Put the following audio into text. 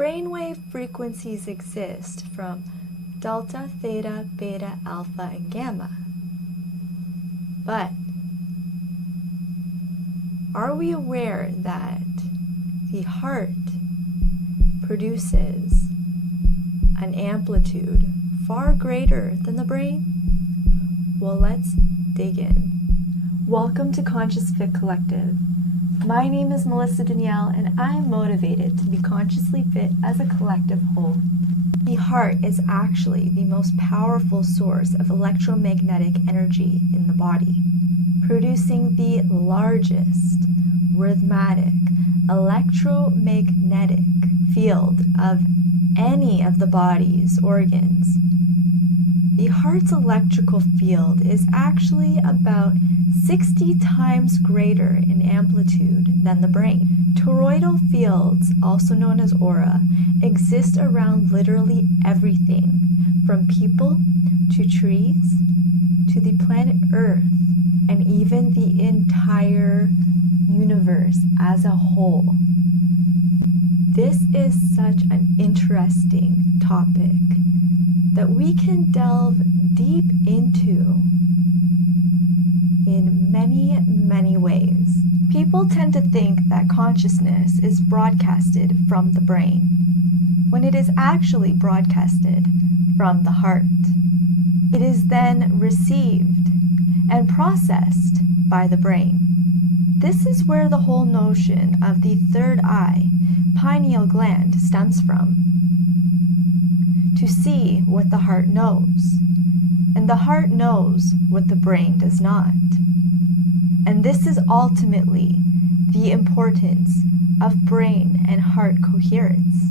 Brainwave frequencies exist from delta, theta, beta, alpha, and gamma. But are we aware that the heart produces an amplitude far greater than the brain? Well, let's dig in. Welcome to Conscious Fit Collective. My name is Melissa Danielle, and I am motivated to be consciously fit as a collective whole. The heart is actually the most powerful source of electromagnetic energy in the body, producing the largest rhythmic electromagnetic field of any of the body's organs. The heart's electrical field is actually about 60 times greater in amplitude than the brain. Toroidal fields, also known as aura, exist around literally everything, from people to trees to the planet Earth, and even the entire universe as a whole. This is such an interesting topic that we can delve deep into in many ways. People tend to think that consciousness is broadcasted from the brain, when it is actually broadcasted from the heart. It is then received and processed by the brain. This is where the whole notion of the third eye, pineal gland, stems from. To see what the heart knows, and the heart knows what the brain does not. And this is ultimately the importance of brain and heart coherence.